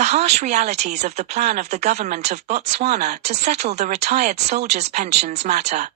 The harsh realities of the plan of the government of Botswana to settle the retired soldiers' pensions matter.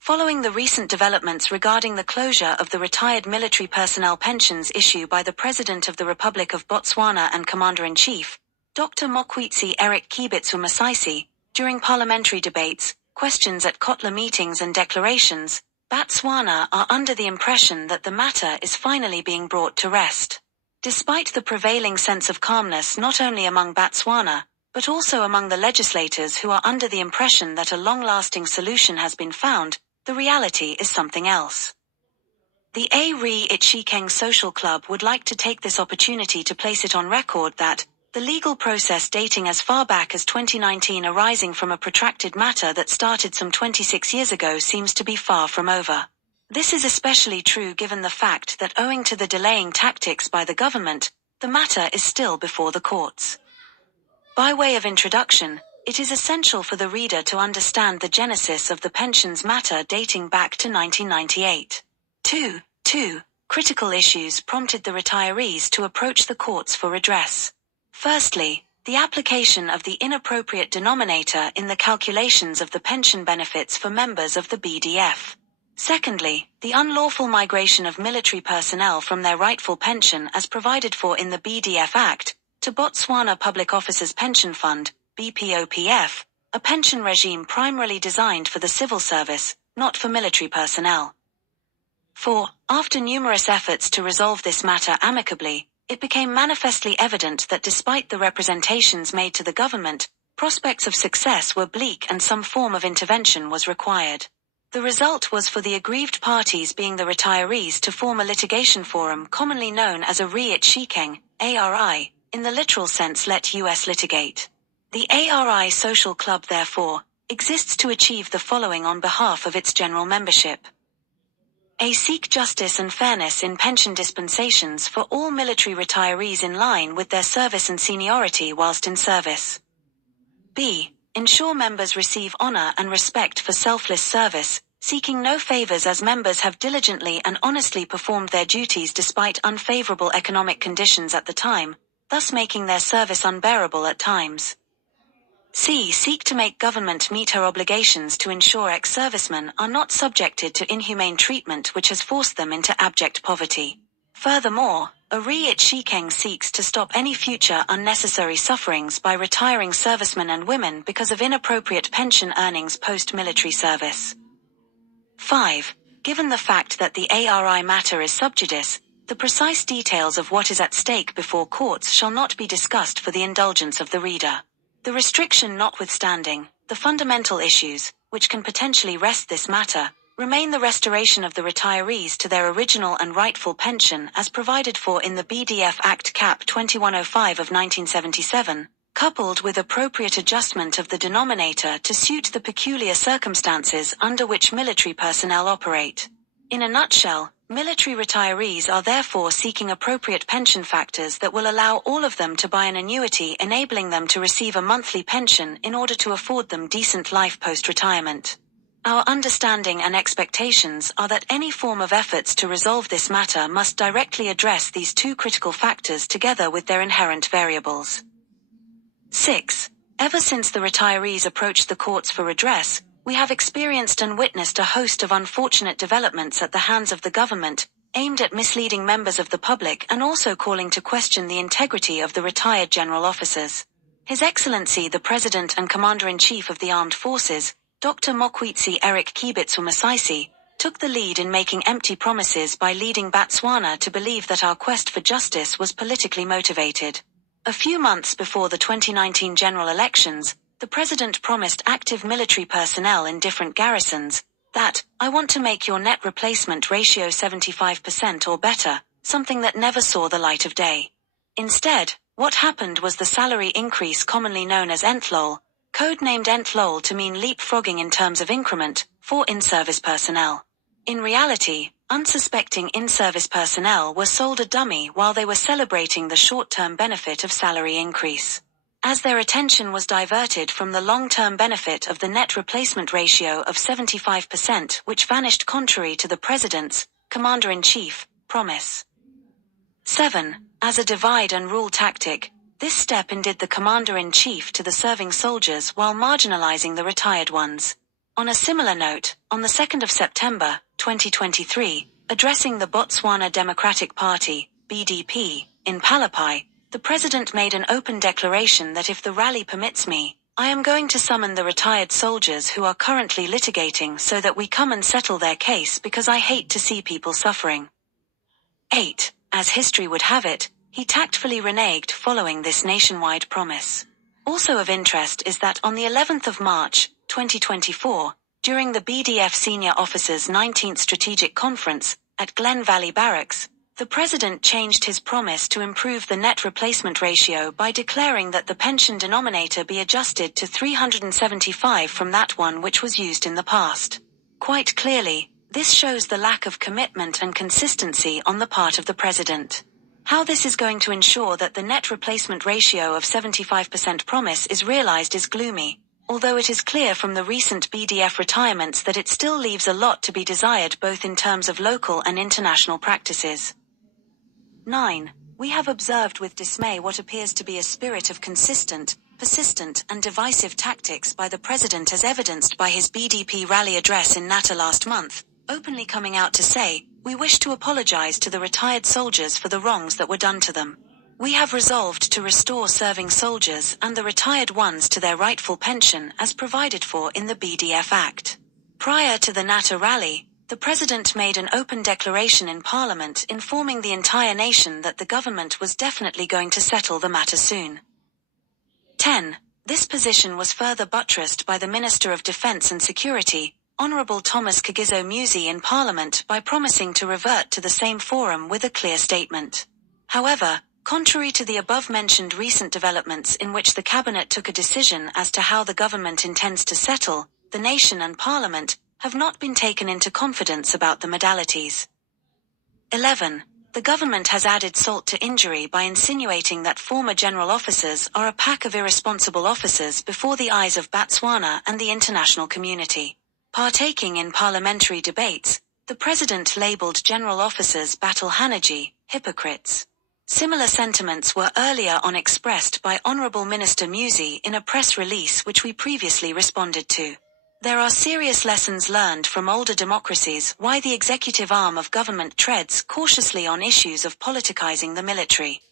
Following the recent developments regarding the closure of the retired military personnel pensions issue by the President of the Republic of Botswana and Commander-in-Chief, Dr. Mokwitsi Eric Kibitsu Masaisi, during parliamentary debates, questions at Kotla meetings and declarations, Botswana are under the impression that the matter is finally being brought to rest. Despite the prevailing sense of calmness not only among Botswana, but also among the legislators who are under the impression that a long-lasting solution has been found, the reality is something else. The Itshekeng Social Club would like to take this opportunity to place it on record that the legal process dating as far back as 2019 arising from a protracted matter that started some 26 years ago seems to be far from over. This is especially true given the fact that owing to the delaying tactics by the government, the matter is still before the courts. By way of introduction, it is essential for the reader to understand the genesis of the pensions matter dating back to 1998. 2. Critical issues prompted the retirees to approach the courts for redress. Firstly, the application of the inappropriate denominator in the calculations of the pension benefits for members of the BDF. Secondly, the unlawful migration of military personnel from their rightful pension as provided for in the BDF Act, to Botswana Public Officers Pension Fund, BPOPF, a pension regime primarily designed for the civil service, not for military personnel. 4. After numerous efforts to resolve this matter amicably, it became manifestly evident that despite the representations made to the government, prospects of success were bleak and some form of intervention was required. The result was for the aggrieved parties being the retirees to form a litigation forum commonly known as a Itshekeng, ARI, in the literal sense let US litigate. The ARI Social Club therefore, exists to achieve the following on behalf of its general membership. A. Seek justice and fairness in pension dispensations for all military retirees in line with their service and seniority whilst in service. B. Ensure members receive honor and respect for selfless service, seeking no favors as members have diligently and honestly performed their duties despite unfavorable economic conditions at the time, thus making their service unbearable at times. C. Seek to make government meet her obligations to ensure ex-servicemen are not subjected to inhumane treatment which has forced them into abject poverty. Furthermore, a Itshekeng seeks to stop any future unnecessary sufferings by retiring servicemen and women because of inappropriate pension earnings post-military service. 5. Given the fact that the ARI matter is sub judice, the precise details of what is at stake before courts shall not be discussed for the indulgence of the reader. The restriction notwithstanding, the fundamental issues, which can potentially wrest this matter, remain the restoration of the retirees to their original and rightful pension as provided for in the BDF Act Cap 2105 of 1977, coupled with appropriate adjustment of the denominator to suit the peculiar circumstances under which military personnel operate. In a nutshell, military retirees are therefore seeking appropriate pension factors that will allow all of them to buy an annuity enabling them to receive a monthly pension in order to afford them decent life post-retirement. Our understanding and expectations are that any form of efforts to resolve this matter must directly address these two critical factors together with their inherent variables. 6. Ever since the retirees approached the courts for redress, we have experienced and witnessed a host of unfortunate developments at the hands of the government, aimed at misleading members of the public and also calling to question the integrity of the retired general officers. His Excellency the President and Commander-in-Chief of the Armed Forces, Dr. Mokwitsi Eric Kibitsu Masaisi, took the lead in making empty promises by leading Botswana to believe that our quest for justice was politically motivated. A few months before the 2019 general elections, the President promised active military personnel in different garrisons that, "I want to make your net replacement ratio 75% or better," something that never saw the light of day. Instead, what happened was the salary increase commonly known as Entlol, codenamed Entlol to mean leapfrogging in terms of increment, for in-service personnel. In reality, unsuspecting in-service personnel were sold a dummy while they were celebrating the short-term benefit of salary increase. As their attention was diverted from the long-term benefit of the net replacement ratio of 75%, which vanished contrary to the President's, Commander-in-Chief, promise. 7. As a divide-and-rule tactic, This step indebted the commander-in-chief to the serving soldiers while marginalizing the retired ones. On a similar note, on the 2nd of September, 2023, addressing the Botswana Democratic Party, BDP, in Palapai, the president made an open declaration that if the rally permits me, I am going to summon the retired soldiers who are currently litigating so that we come and settle their case because I hate to see people suffering. 8. As history would have it, he tactfully reneged following this nationwide promise. Also of interest is that on the 11th of March, 2024, during the BDF Senior Officers' 19th Strategic Conference, at Glen Valley Barracks, the president changed his promise to improve the net replacement ratio by declaring that the pension denominator be adjusted to 375 from that one which was used in the past. Quite clearly, this shows the lack of commitment and consistency on the part of the president. How this is going to ensure that the net replacement ratio of 75% promise is realized is gloomy, although it is clear from the recent BDF retirements that it still leaves a lot to be desired both in terms of local and international practices. 9. We have observed with dismay what appears to be a spirit of consistent, persistent and divisive tactics by the president as evidenced by his BDP rally address in Natta last month, openly coming out to say, "We wish to apologize to the retired soldiers for the wrongs that were done to them. We have resolved to restore serving soldiers and the retired ones to their rightful pension as provided for in the BDF Act." Prior to the Natta rally, the president made an open declaration in Parliament informing the entire nation that the government was definitely going to settle the matter soon. 10. This position was further buttressed by the Minister of Defence and Security, Honourable Thomas Kagiso Musi in Parliament by promising to revert to the same forum with a clear statement. However, contrary to the above-mentioned recent developments in which the Cabinet took a decision as to how the government intends to settle, the nation and Parliament have not been taken into confidence about the modalities. 11. The government has added salt to injury by insinuating that former general officers are a pack of irresponsible officers before the eyes of Botswana and the international community. Partaking in parliamentary debates, the president labelled general officers Battle Hanaji, hypocrites. Similar sentiments were earlier on expressed by Honourable Minister Musi in a press release which we previously responded to. There are serious lessons learned from older democracies why the executive arm of government treads cautiously on issues of politicizing the military.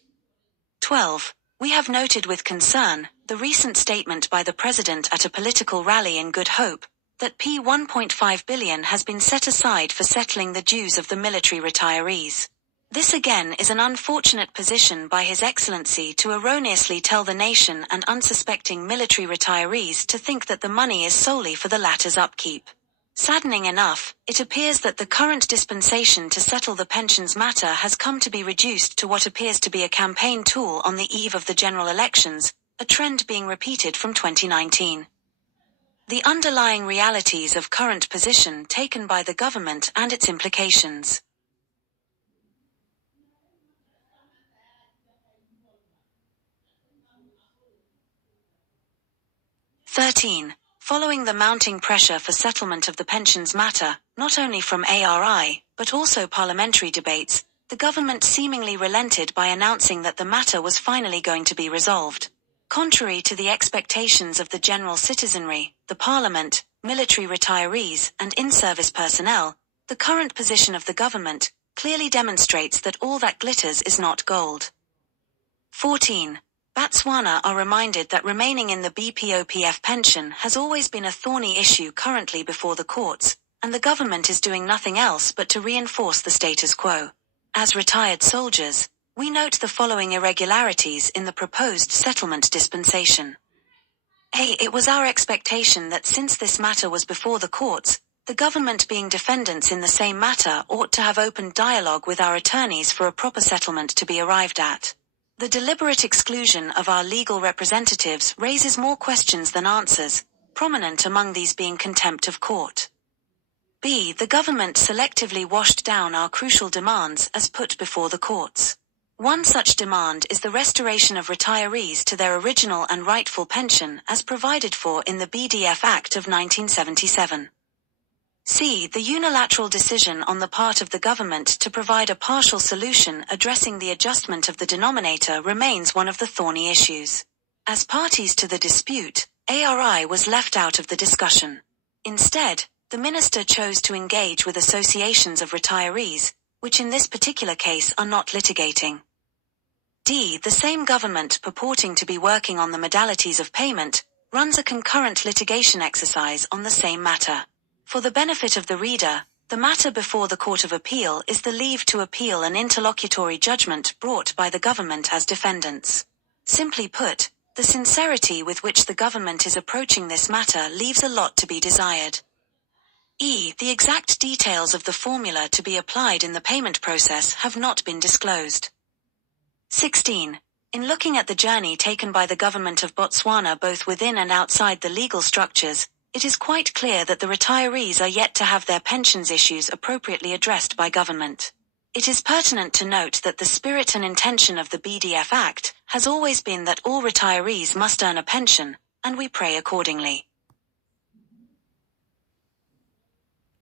12. We have noted with concern the recent statement by the president at a political rally in Good Hope, that P1.5 billion has been set aside for settling the dues of the military retirees. This again is an unfortunate position by His Excellency to erroneously tell the nation and unsuspecting military retirees to think that the money is solely for the latter's upkeep. Saddening enough, it appears that the current dispensation to settle the pensions matter has come to be reduced to what appears to be a campaign tool on the eve of the general elections, a trend being repeated from 2019. The underlying realities of current position taken by the government and its implications. 13. Following the mounting pressure for settlement of the pensions matter, not only from ARI, but also parliamentary debates, the government seemingly relented by announcing that the matter was finally going to be resolved. Contrary to the expectations of the general citizenry, the parliament, military retirees, and in-service personnel, the current position of the government clearly demonstrates that all that glitters is not gold. 14. Botswana are reminded that remaining in the BPOPF pension has always been a thorny issue currently before the courts, and the government is doing nothing else but to reinforce the status quo. As retired soldiers, we note the following irregularities in the proposed settlement dispensation. A. It was our expectation that since this matter was before the courts, the government being defendants in the same matter ought to have opened dialogue with our attorneys for a proper settlement to be arrived at. The deliberate exclusion of our legal representatives raises more questions than answers, prominent among these being contempt of court. B. The government selectively washed down our crucial demands as put before the courts. One such demand is the restoration of retirees to their original and rightful pension as provided for in the BDF Act of 1977. C. The unilateral decision on the part of the government to provide a partial solution addressing the adjustment of the denominator remains one of the thorny issues. As parties to the dispute, ARI was left out of the discussion. Instead, the minister chose to engage with associations of retirees, which in this particular case are not litigating. D. The same government purporting to be working on the modalities of payment, runs a concurrent litigation exercise on the same matter. For the benefit of the reader, the matter before the Court of Appeal is the leave to appeal an interlocutory judgment brought by the government as defendants. Simply put, the sincerity with which the government is approaching this matter leaves a lot to be desired. E. The exact details of the formula to be applied in the payment process have not been disclosed. 16. In looking at the journey taken by the government of Botswana both within and outside the legal structures, it is quite clear that the retirees are yet to have their pensions issues appropriately addressed by government. It is pertinent to note that the spirit and intention of the BDF Act has always been that all retirees must earn a pension, and we pray accordingly.